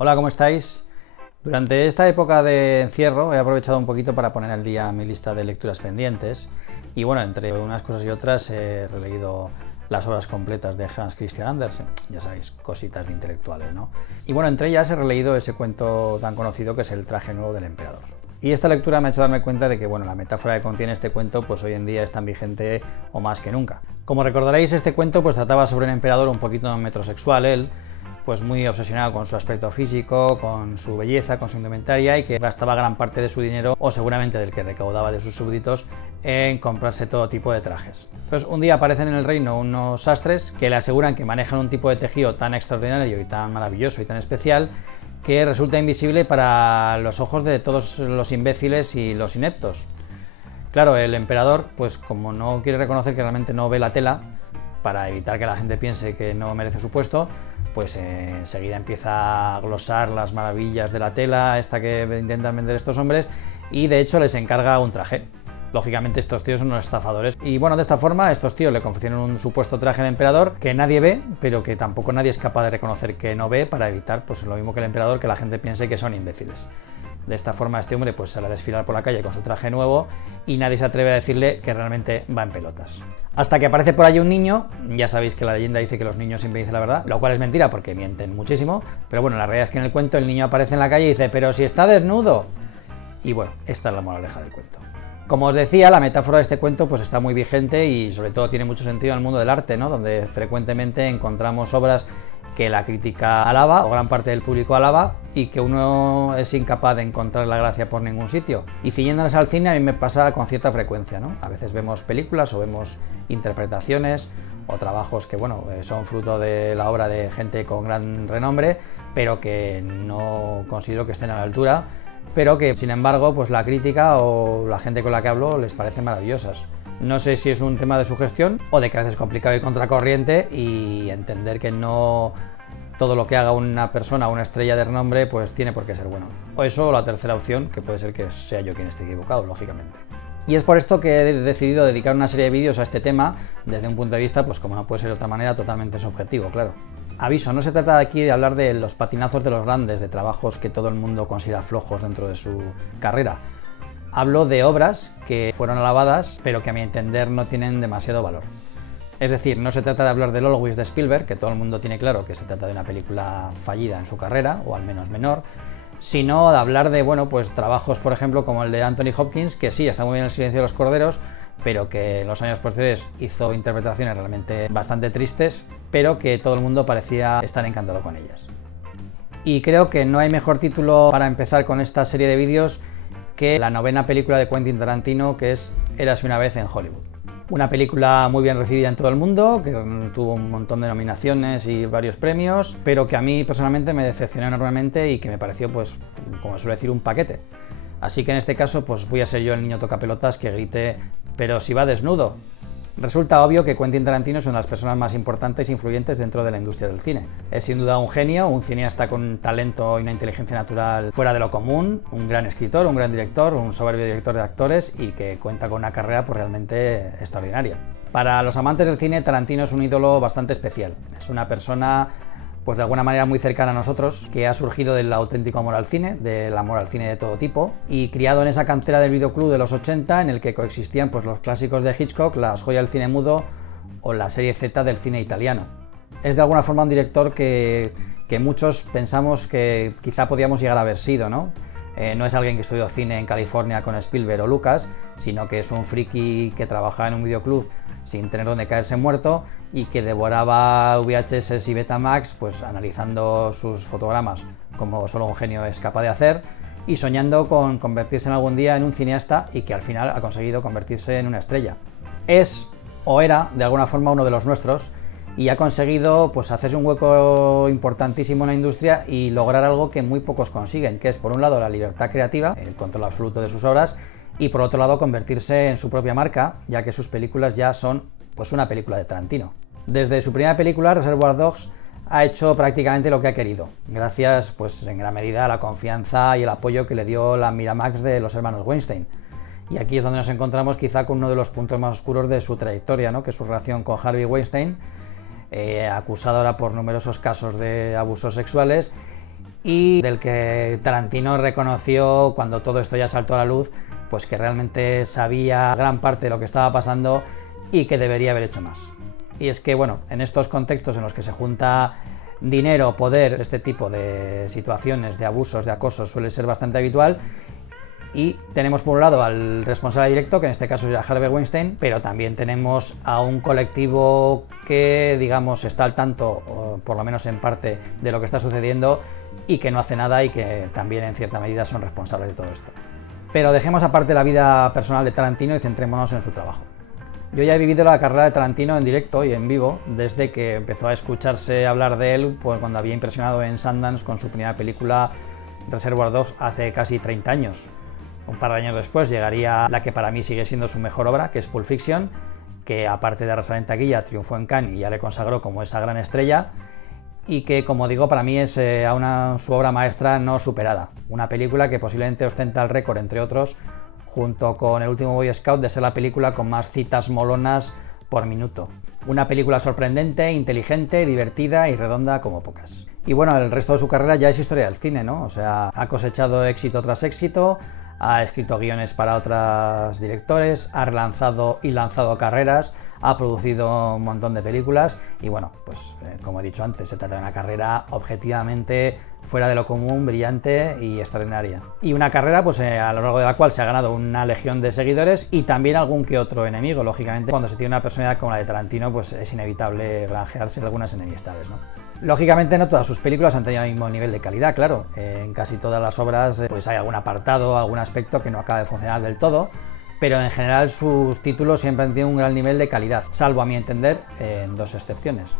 Hola, ¿cómo estáis? Durante esta época de encierro he aprovechado un poquito para poner al día mi lista de lecturas pendientes y bueno, entre unas cosas y otras he releído las obras completas de Hans Christian Andersen, ya sabéis, cositas de intelectuales, ¿no? Y bueno, entre ellas he releído ese cuento tan conocido que es El traje nuevo del emperador. Y esta lectura me ha hecho darme cuenta de que bueno, la metáfora que contiene este cuento pues hoy en día es tan vigente o más que nunca. Como recordaréis, este cuento pues trataba sobre un emperador un poquito metrosexual, él pues muy obsesionado con su aspecto físico, con su belleza, con su indumentaria y que gastaba gran parte de su dinero, o seguramente del que recaudaba de sus súbditos, en comprarse todo tipo de trajes. Entonces un día aparecen en el reino unos sastres que le aseguran que manejan un tipo de tejido tan extraordinario y tan maravilloso y tan especial que resulta invisible para los ojos de todos los imbéciles y los ineptos. Claro, el emperador, pues como no quiere reconocer que realmente no ve la tela, para evitar que la gente piense que no merece su puesto, pues enseguida empieza a glosar las maravillas de la tela, esta que intentan vender estos hombres, y de hecho les encarga un traje. Lógicamente estos tíos son unos estafadores y bueno, de esta forma estos tíos le confeccionan un supuesto traje al emperador que nadie ve, pero que tampoco nadie es capaz de reconocer que no ve, para evitar pues lo mismo que el emperador, que la gente piense que son imbéciles. De esta forma este hombre pues sale a desfilar por la calle con su traje nuevo y nadie se atreve a decirle que realmente va en pelotas. Hasta que aparece por ahí un niño, ya sabéis que la leyenda dice que los niños siempre dicen la verdad, lo cual es mentira porque mienten muchísimo, pero bueno, la realidad es que en el cuento el niño aparece en la calle y dice "pero si está desnudo". Y bueno, esta es la moraleja del cuento. Como os decía, la metáfora de este cuento pues está muy vigente y sobre todo tiene mucho sentido en el mundo del arte, ¿no? Donde frecuentemente encontramos obras que la crítica alaba, o gran parte del público alaba, y que uno es incapaz de encontrar la gracia por ningún sitio. Y siguiéndonos al cine, a mí me pasa con cierta frecuencia, ¿no? A veces vemos películas o vemos interpretaciones o trabajos que, bueno, son fruto de la obra de gente con gran renombre, pero que no considero que estén a la altura, pero que, sin embargo, pues la crítica o la gente con la que hablo les parecen maravillosas. No sé si es un tema de sugestión o de que a veces es complicado ir contracorriente y entender que no todo lo que haga una persona o una estrella de renombre pues tiene por qué ser bueno. O eso o la tercera opción, que puede ser que sea yo quien esté equivocado, lógicamente. Y es por esto que he decidido dedicar una serie de vídeos a este tema desde un punto de vista, pues como no puede ser de otra manera, totalmente subjetivo, claro. Aviso, no se trata aquí de hablar de los patinazos de los grandes, de trabajos que todo el mundo considera flojos dentro de su carrera. Hablo de obras que fueron alabadas, pero que a mi entender no tienen demasiado valor. Es decir, no se trata de hablar del Always de Spielberg, que todo el mundo tiene claro que se trata de una película fallida en su carrera, o al menos menor, sino de hablar de, bueno, pues trabajos, por ejemplo, como el de Anthony Hopkins, que sí, está muy bien El silencio de los corderos, pero que en los años posteriores hizo interpretaciones realmente bastante tristes, pero que todo el mundo parecía estar encantado con ellas. Y creo que no hay mejor título para empezar con esta serie de vídeos que la novena película de Quentin Tarantino, que es Érase una vez en Hollywood. Una película muy bien recibida en todo el mundo, que tuvo un montón de nominaciones y varios premios, pero que a mí personalmente me decepcionó enormemente y que me pareció, pues, como suele decir, un paquete. Así que en este caso, pues voy a ser yo el niño tocapelotas que grite "pero si va desnudo". Resulta obvio que Quentin Tarantino es una de las personas más importantes e influyentes dentro de la industria del cine. Es sin duda un genio, un cineasta con un talento y una inteligencia natural fuera de lo común, un gran escritor, un gran director, un soberbio director de actores y que cuenta con una carrera pues, realmente extraordinaria. Para los amantes del cine, Tarantino es un ídolo bastante especial. Es una persona pues de alguna manera muy cercana a nosotros, que ha surgido del auténtico amor al cine, del amor al cine de todo tipo, y criado en esa cantera del videoclub de los 80, en el que coexistían pues, los clásicos de Hitchcock, las joyas del cine mudo o la serie Z del cine italiano. Es de alguna forma un director que muchos pensamos que quizá podíamos llegar a haber sido, ¿no? No es alguien que estudió cine en California con Spielberg o Lucas, sino que es un friki que trabajaba en un videoclub sin tener donde caerse muerto y que devoraba VHS y Betamax pues analizando sus fotogramas como solo un genio es capaz de hacer y soñando con convertirse en algún día en un cineasta y que al final ha conseguido convertirse en una estrella. Es o era de alguna forma uno de los nuestros y ha conseguido pues hacerse un hueco importantísimo en la industria y lograr algo que muy pocos consiguen, que es por un lado la libertad creativa, el control absoluto de sus obras, y por otro lado convertirse en su propia marca, ya que sus películas ya son pues una película de Tarantino. Desde su primera película, Reservoir Dogs, ha hecho prácticamente lo que ha querido, gracias pues en gran medida a la confianza y el apoyo que le dio la Miramax de los hermanos Weinstein. Y aquí es donde nos encontramos quizá con uno de los puntos más oscuros de su trayectoria, ¿no? Que es su relación con Harvey Weinstein, acusado ahora por numerosos casos de abusos sexuales y del que Tarantino reconoció cuando todo esto ya saltó a la luz, pues que realmente sabía gran parte de lo que estaba pasando y que debería haber hecho más. Y es que, bueno, en estos contextos en los que se junta dinero, poder, este tipo de situaciones de abusos, de acosos suele ser bastante habitual. Y tenemos por un lado al responsable directo, que en este caso era Harvey Weinstein, pero también tenemos a un colectivo que, digamos, está al tanto, por lo menos en parte, de lo que está sucediendo y que no hace nada y que también en cierta medida son responsables de todo esto. Pero dejemos aparte la vida personal de Tarantino y centrémonos en su trabajo. Yo ya he vivido la carrera de Tarantino en directo y en vivo desde que empezó a escucharse hablar de él, pues cuando había impresionado en Sundance con su primera película Reservoir Dogs hace casi 30 años. Un par de años después llegaría la que para mí sigue siendo su mejor obra, que es Pulp Fiction, que aparte de arrasar en taquilla, triunfó en Cannes y ya le consagró como esa gran estrella, y que, como digo, para mí es su obra maestra no superada. Una película que posiblemente ostenta el récord, entre otros, junto con El último Boy Scout, de ser la película con más citas molonas por minuto. Una película sorprendente, inteligente, divertida y redonda como pocas. Y bueno, el resto de su carrera ya es historia del cine, ¿no? O sea, ha cosechado éxito tras éxito, ha escrito guiones para otros directores, ha relanzado y lanzado carreras, ha producido un montón de películas y bueno, pues como he dicho antes, se trata de una carrera objetivamente fuera de lo común, brillante y extraordinaria. Y una carrera pues a lo largo de la cual se ha ganado una legión de seguidores y también algún que otro enemigo. Lógicamente, cuando se tiene una personalidad como la de Tarantino, pues es inevitable granjearse algunas enemistades, ¿no? Lógicamente no todas sus películas han tenido el mismo nivel de calidad, claro. En casi todas las obras pues hay algún apartado, algún aspecto que no acaba de funcionar del todo, pero en general sus títulos siempre han tenido un gran nivel de calidad, salvo a mi entender en dos excepciones.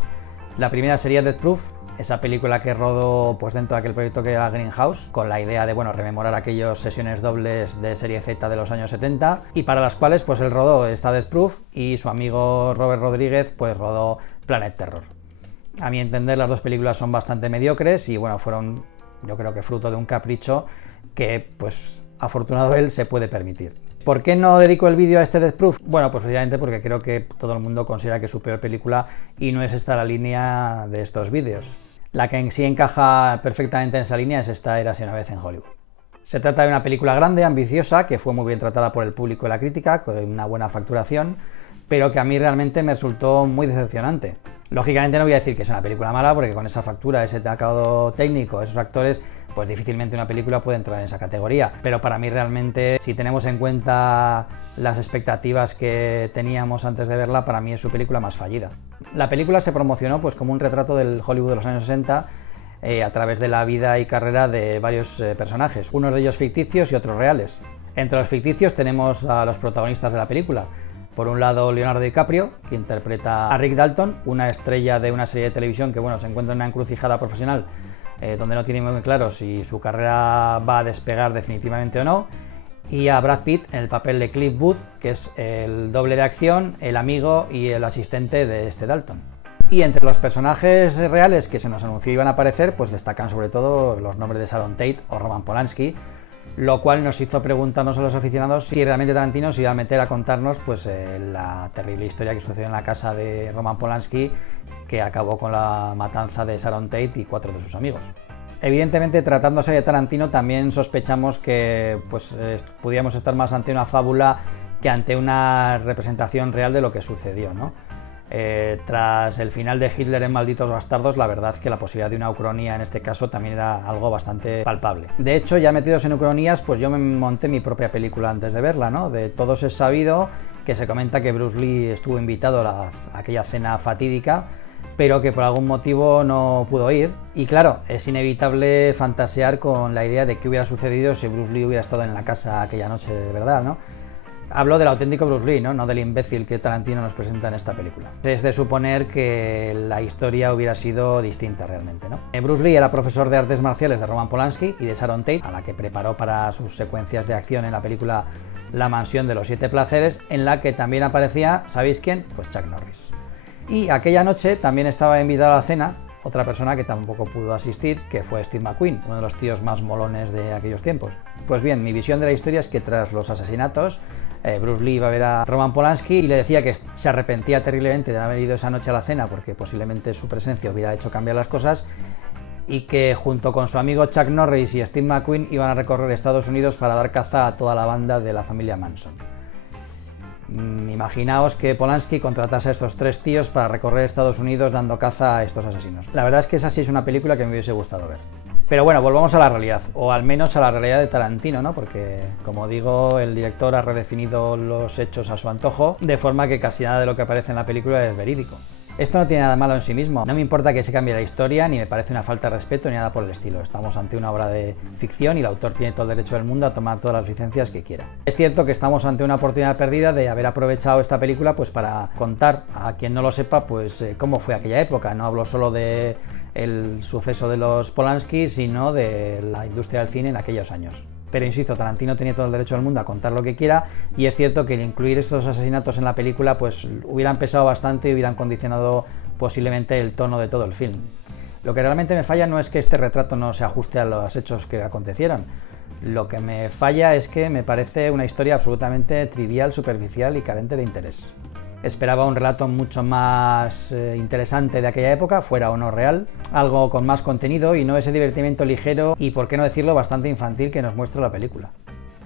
La primera sería Death Proof, esa película que rodó pues dentro de aquel proyecto que era Greenhouse, con la idea de rememorar aquellas sesiones dobles de serie Z de los años 70, y para las cuales pues él rodó esta Death Proof y su amigo Robert Rodríguez pues rodó Planet Terror. A mi entender, las dos películas son bastante mediocres y bueno, fueron, yo creo que fruto de un capricho que, pues, afortunado él se puede permitir. ¿Por qué no dedico el vídeo a este Death Proof? Bueno, pues precisamente porque creo que todo el mundo considera que es su peor película y no es esta la línea de estos vídeos. La que en sí encaja perfectamente en esa línea es esta Érase una vez en Hollywood. Se trata de una película grande, ambiciosa, que fue muy bien tratada por el público y la crítica, con una buena facturación, pero que a mí realmente me resultó muy decepcionante. Lógicamente no voy a decir que es una película mala, porque con esa factura, ese acabado técnico, esos actores, pues difícilmente una película puede entrar en esa categoría. Pero para mí realmente, si tenemos en cuenta las expectativas que teníamos antes de verla, para mí es su película más fallida. La película se promocionó pues como un retrato del Hollywood de los años 60, a través de la vida y carrera de varios personajes, unos de ellos ficticios y otros reales. Entre los ficticios tenemos a los protagonistas de la película. Por un lado, Leonardo DiCaprio, que interpreta a Rick Dalton, una estrella de una serie de televisión que se encuentra en una encrucijada profesional donde no tiene muy claro si su carrera va a despegar definitivamente o no, y a Brad Pitt en el papel de Cliff Booth, que es el doble de acción, el amigo y el asistente de este Dalton. Y entre los personajes reales que se nos anunció iban a aparecer, pues destacan sobre todo los nombres de Sharon Tate o Roman Polanski, lo cual nos hizo preguntarnos a los aficionados si realmente Tarantino se iba a meter a contarnos pues la terrible historia que sucedió en la casa de Roman Polanski, que acabó con la matanza de Sharon Tate y 4 de sus amigos. Evidentemente, tratándose de Tarantino, también sospechamos que pudiéramos estar más ante una fábula que ante una representación real de lo que sucedió, ¿no? Tras el final de Hitler en Malditos Bastardos, la verdad es que la posibilidad de una ucronía en este caso también era algo bastante palpable. De hecho, ya metidos en ucronías, pues yo me monté mi propia película antes de verla, ¿no? De todos es sabido que se comenta que Bruce Lee estuvo invitado a aquella cena fatídica, pero que por algún motivo no pudo ir. Y claro, es inevitable fantasear con la idea de qué hubiera sucedido si Bruce Lee hubiera estado en la casa aquella noche de verdad, ¿no? Hablo del auténtico Bruce Lee, ¿no? No del imbécil que Tarantino nos presenta en esta película. Es de suponer que la historia hubiera sido distinta realmente, ¿no? Bruce Lee era profesor de artes marciales de Roman Polanski y de Sharon Tate, a la que preparó para sus secuencias de acción en la película La mansión de los 7 placeres, en la que también aparecía, ¿sabéis quién? Pues Chuck Norris. Y aquella noche también estaba invitado a la cena otra persona que tampoco pudo asistir, que fue Steve McQueen, uno de los tíos más molones de aquellos tiempos. Pues bien, mi visión de la historia es que tras los asesinatos, Bruce Lee iba a ver a Roman Polanski y le decía que se arrepentía terriblemente de haber ido esa noche a la cena porque posiblemente su presencia hubiera hecho cambiar las cosas, y que junto con su amigo Chuck Norris y Steve McQueen iban a recorrer Estados Unidos para dar caza a toda la banda de la familia Manson. Imaginaos que Polanski contratase a estos tres tíos para recorrer Estados Unidos dando caza a estos asesinos. La verdad es que esa sí es una película que me hubiese gustado ver. Pero bueno, volvamos a la realidad, o al menos a la realidad de Tarantino, ¿no? Porque, como digo, el director ha redefinido los hechos a su antojo, de forma que casi nada de lo que aparece en la película es verídico. Esto no tiene nada malo en sí mismo, no me importa que se cambie la historia, ni me parece una falta de respeto, ni nada por el estilo. Estamos ante una obra de ficción y el autor tiene todo el derecho del mundo a tomar todas las licencias que quiera. Es cierto que estamos ante una oportunidad perdida de haber aprovechado esta película pues para contar, a quien no lo sepa, pues cómo fue aquella época. No hablo solo de el suceso de los Polanski, sino de la industria del cine en aquellos años. Pero insisto, Tarantino tenía todo el derecho del mundo a contar lo que quiera, y es cierto que el incluir estos asesinatos en la película pues hubieran pesado bastante y hubieran condicionado posiblemente el tono de todo el film. Lo que realmente me falla no es que este retrato no se ajuste a los hechos que acontecieron. Lo que me falla es que me parece una historia absolutamente trivial, superficial y carente de interés. Esperaba un relato mucho más interesante de aquella época, fuera o no real, algo con más contenido y no ese divertimiento ligero y, por qué no decirlo, bastante infantil que nos muestra la película.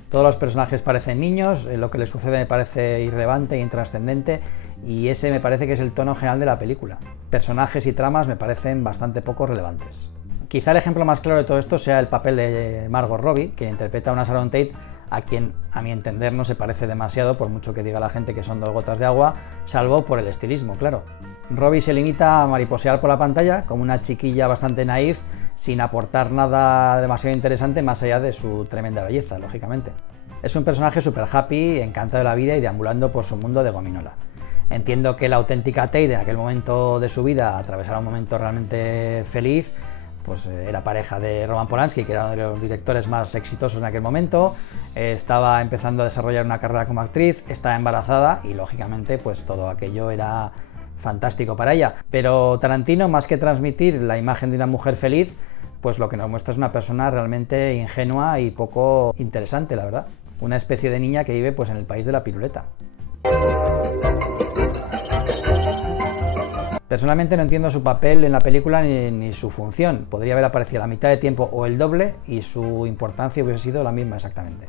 Todos los personajes parecen niños, lo que les sucede me parece irrelevante e intrascendente, y ese me parece que es el tono general de la película. Personajes y tramas me parecen bastante poco relevantes. Quizá el ejemplo más claro de todo esto sea el papel de Margot Robbie, quien interpreta a una Sharon Tate a quien, a mi entender, no se parece demasiado, por mucho que diga la gente que son dos gotas de agua, salvo por el estilismo, claro. Robbie se limita a mariposear por la pantalla como una chiquilla bastante naif, sin aportar nada demasiado interesante más allá de su tremenda belleza, lógicamente. Es un personaje super happy, encantado de la vida y deambulando por su mundo de gominola. Entiendo que la auténtica Tate en aquel momento de su vida atravesara un momento realmente feliz, pues era pareja de Roman Polanski, que era uno de los directores más exitosos en aquel momento, estaba empezando a desarrollar una carrera como actriz, estaba embarazada y lógicamente pues todo aquello era fantástico para ella. Pero Tarantino, más que transmitir la imagen de una mujer feliz, pues lo que nos muestra es una persona realmente ingenua y poco interesante, la verdad. Una especie de niña que vive pues en el país de la piruleta. Personalmente no entiendo su papel en la película ni su función. Podría haber aparecido a la mitad de tiempo o el doble y su importancia hubiese sido la misma exactamente.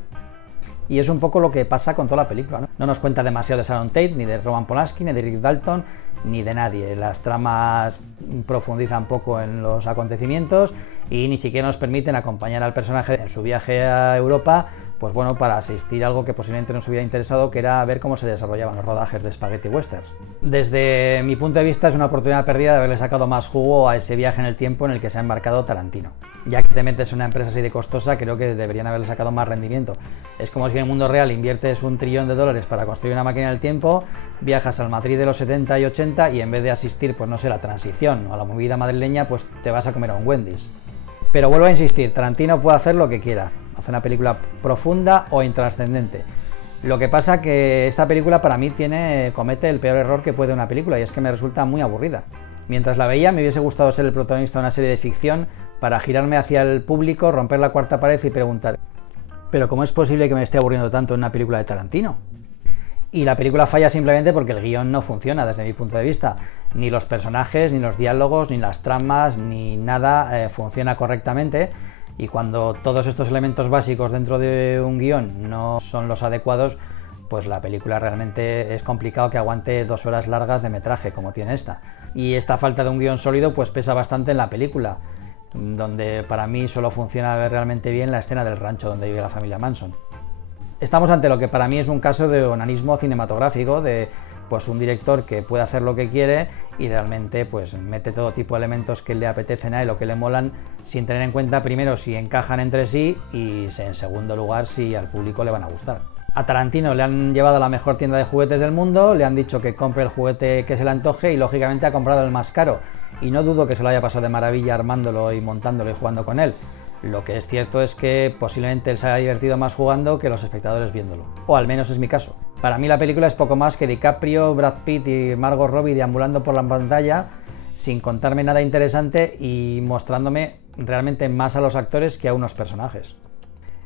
Y es un poco lo que pasa con toda la película, ¿no? No nos cuenta demasiado de Sharon Tate, ni de Roman Polanski, ni de Rick Dalton, ni de nadie. Las tramas profundizan poco en los acontecimientos y ni siquiera nos permiten acompañar al personaje en su viaje a Europa, pues bueno, para asistir a algo que posiblemente nos hubiera interesado, que era ver cómo se desarrollaban los rodajes de Spaghetti Westerns. Desde mi punto de vista es una oportunidad perdida de haberle sacado más jugo a ese viaje en el tiempo en el que se ha embarcado Tarantino. Ya que te metes en una empresa así de costosa, creo que deberían haberle sacado más rendimiento. Es como si en el mundo real inviertes $1 trillón para construir una máquina del tiempo, viajas al Madrid de los 70 y 80 y en vez de asistir, pues no sé, a la transición o a la movida madrileña, pues te vas a comer a un Wendy's. Pero vuelvo a insistir, Tarantino puede hacer lo que quiera, hacer una película profunda o intrascendente. Lo que pasa que esta película para mí comete el peor error que puede una película, y es que me resulta muy aburrida. Mientras la veía me hubiese gustado ser el protagonista de una serie de ficción para girarme hacia el público, romper la cuarta pared y preguntar: ¿pero cómo es posible que me esté aburriendo tanto en una película de Tarantino? Y la película falla simplemente porque el guión no funciona desde mi punto de vista. Ni los personajes, ni los diálogos, ni las tramas, ni nada funciona correctamente. Y cuando todos estos elementos básicos dentro de un guión no son los adecuados, pues la película realmente es complicado que aguante 2 horas largas de metraje como tiene esta. Y esta falta de un guión sólido pues pesa bastante en la película, donde para mí solo funciona realmente bien la escena del rancho donde vive la familia Manson. Estamos ante lo que para mí es un caso de onanismo cinematográfico, de pues un director que puede hacer lo que quiere y realmente pues mete todo tipo de elementos que le apetecen a él o que le molan, sin tener en cuenta primero si encajan entre sí y en segundo lugar si al público le van a gustar. A Tarantino le han llevado a la mejor tienda de juguetes del mundo, le han dicho que compre el juguete que se le antoje y lógicamente ha comprado el más caro, y no dudo que se lo haya pasado de maravilla armándolo y montándolo y jugando con él. Lo que es cierto es que posiblemente él se haya divertido más jugando que los espectadores viéndolo. O al menos es mi caso. Para mí la película es poco más que DiCaprio, Brad Pitt y Margot Robbie deambulando por la pantalla sin contarme nada interesante y mostrándome realmente más a los actores que a unos personajes.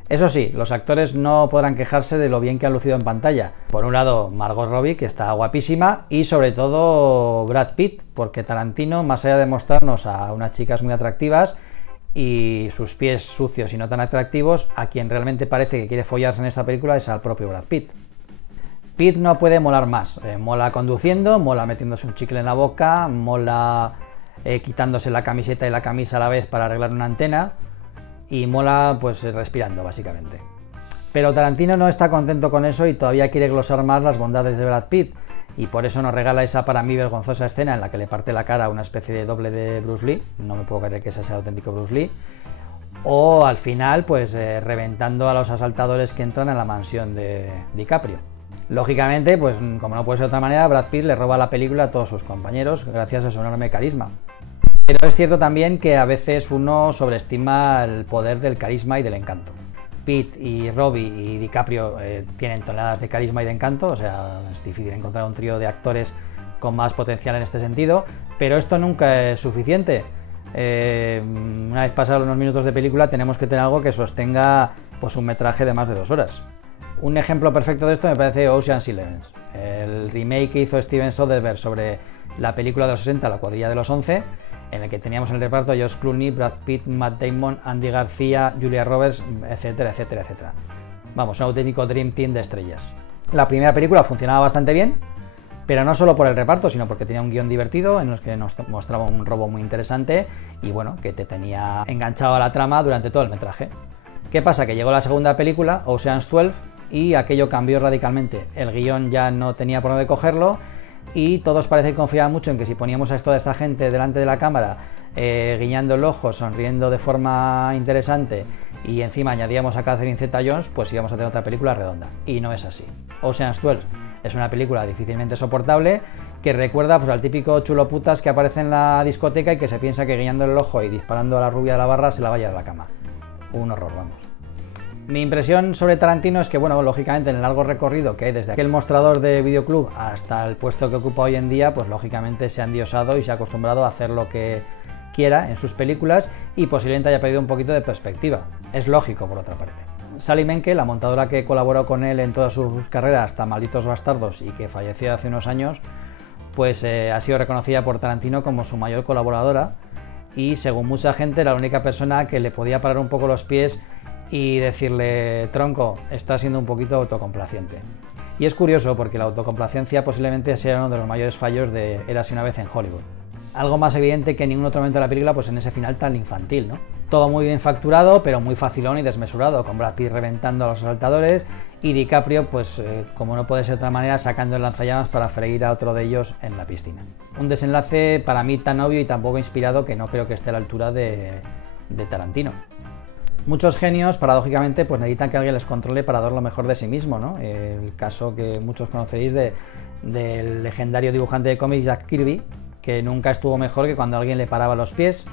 Eso sí, los actores no podrán quejarse de lo bien que han lucido en pantalla. Por un lado, Margot Robbie, que está guapísima, y sobre todo Brad Pitt, porque Tarantino, más allá de mostrarnos a unas chicas muy atractivas, y sus pies sucios y no tan atractivos, a quien realmente parece que quiere follarse en esta película es al propio Brad Pitt. Pitt no puede molar más, mola conduciendo, mola metiéndose un chicle en la boca, mola quitándose la camiseta y la camisa a la vez para arreglar una antena, y mola pues respirando básicamente. Pero Tarantino no está contento con eso y todavía quiere glosar más las bondades de Brad Pitt, y por eso nos regala esa para mí vergonzosa escena en la que le parte la cara a una especie de doble de Bruce Lee, no me puedo creer que ese sea el auténtico Bruce Lee, o al final pues reventando a los asaltadores que entran a la mansión de DiCaprio. Lógicamente, pues como no puede ser de otra manera, Brad Pitt le roba la película a todos sus compañeros gracias a su enorme carisma. Pero es cierto también que a veces uno sobreestima el poder del carisma y del encanto. Pitt y Robbie y DiCaprio tienen toneladas de carisma y de encanto, o sea, es difícil encontrar un trío de actores con más potencial en este sentido, pero esto nunca es suficiente. Una vez pasados unos minutos de película tenemos que tener algo que sostenga pues, un metraje de más de 2 horas. Un ejemplo perfecto de esto me parece Ocean's 11, el remake que hizo Steven Soderbergh sobre la película de los 60, La cuadrilla de los 11, en el que teníamos en el reparto a George Clooney, Brad Pitt, Matt Damon, Andy García, Julia Roberts, etcétera, etcétera, etcétera. Vamos, un auténtico Dream Team de estrellas. La primera película funcionaba bastante bien, pero no solo por el reparto, sino porque tenía un guión divertido en el que nos mostraba un robo muy interesante y bueno, que te tenía enganchado a la trama durante todo el metraje. ¿Qué pasa? Que llegó la segunda película, Ocean's 12, y aquello cambió radicalmente. El guión ya no tenía por dónde cogerlo y todos parece que confiaban mucho en que si poníamos a toda esta gente delante de la cámara guiñando el ojo, sonriendo de forma interesante y encima añadíamos a Catherine Zeta-Jones, pues íbamos a tener otra película redonda. Y no es así. Ocean's 12 es una película difícilmente soportable que recuerda pues, al típico chulo putas que aparece en la discoteca y que se piensa que guiñando el ojo y disparando a la rubia de la barra se la va a llevar a la cama. Un horror, vamos. Mi impresión sobre Tarantino es que, bueno, lógicamente en el largo recorrido que hay desde aquel mostrador de videoclub hasta el puesto que ocupa hoy en día, pues lógicamente se ha endiosado y se ha acostumbrado a hacer lo que quiera en sus películas y posiblemente haya perdido un poquito de perspectiva. Es lógico, por otra parte. Sally Menke, la montadora que colaboró con él en todas sus carreras hasta Malditos Bastardos y que falleció hace unos años, pues ha sido reconocida por Tarantino como su mayor colaboradora y según mucha gente la única persona que le podía parar un poco los pies y decirle, tronco, está siendo un poquito autocomplaciente. Y es curioso porque la autocomplacencia posiblemente sea uno de los mayores fallos de Érase una vez en Hollywood. Algo más evidente que en ningún otro momento de la película, pues en ese final tan infantil, ¿no? Todo muy bien facturado, pero muy facilón y desmesurado, con Brad Pitt reventando a los asaltadores y DiCaprio, pues como no puede ser de otra manera, sacando el lanzallamas para freír a otro de ellos en la piscina. Un desenlace para mí tan obvio y tan poco inspirado que no creo que esté a la altura de Tarantino. Muchos genios, paradójicamente, pues necesitan que alguien les controle para dar lo mejor de sí mismo, ¿no? El caso que muchos conoceréis del legendario dibujante de cómics Jack Kirby, que nunca estuvo mejor que cuando alguien le paraba los pies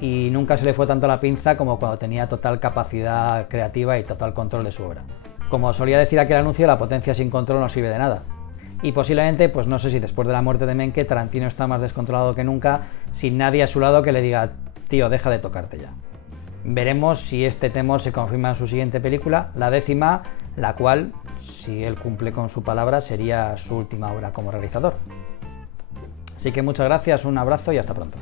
y nunca se le fue tanto la pinza como cuando tenía total capacidad creativa y total control de su obra. Como solía decir aquel anuncio, la potencia sin control no sirve de nada. Y posiblemente, pues no sé si después de la muerte de Menke, Tarantino está más descontrolado que nunca, sin nadie a su lado que le diga, tío, deja de tocarte ya. Veremos si este temor se confirma en su siguiente película, la 10ª, la cual, si él cumple con su palabra, sería su última obra como realizador. Así que muchas gracias, un abrazo y hasta pronto.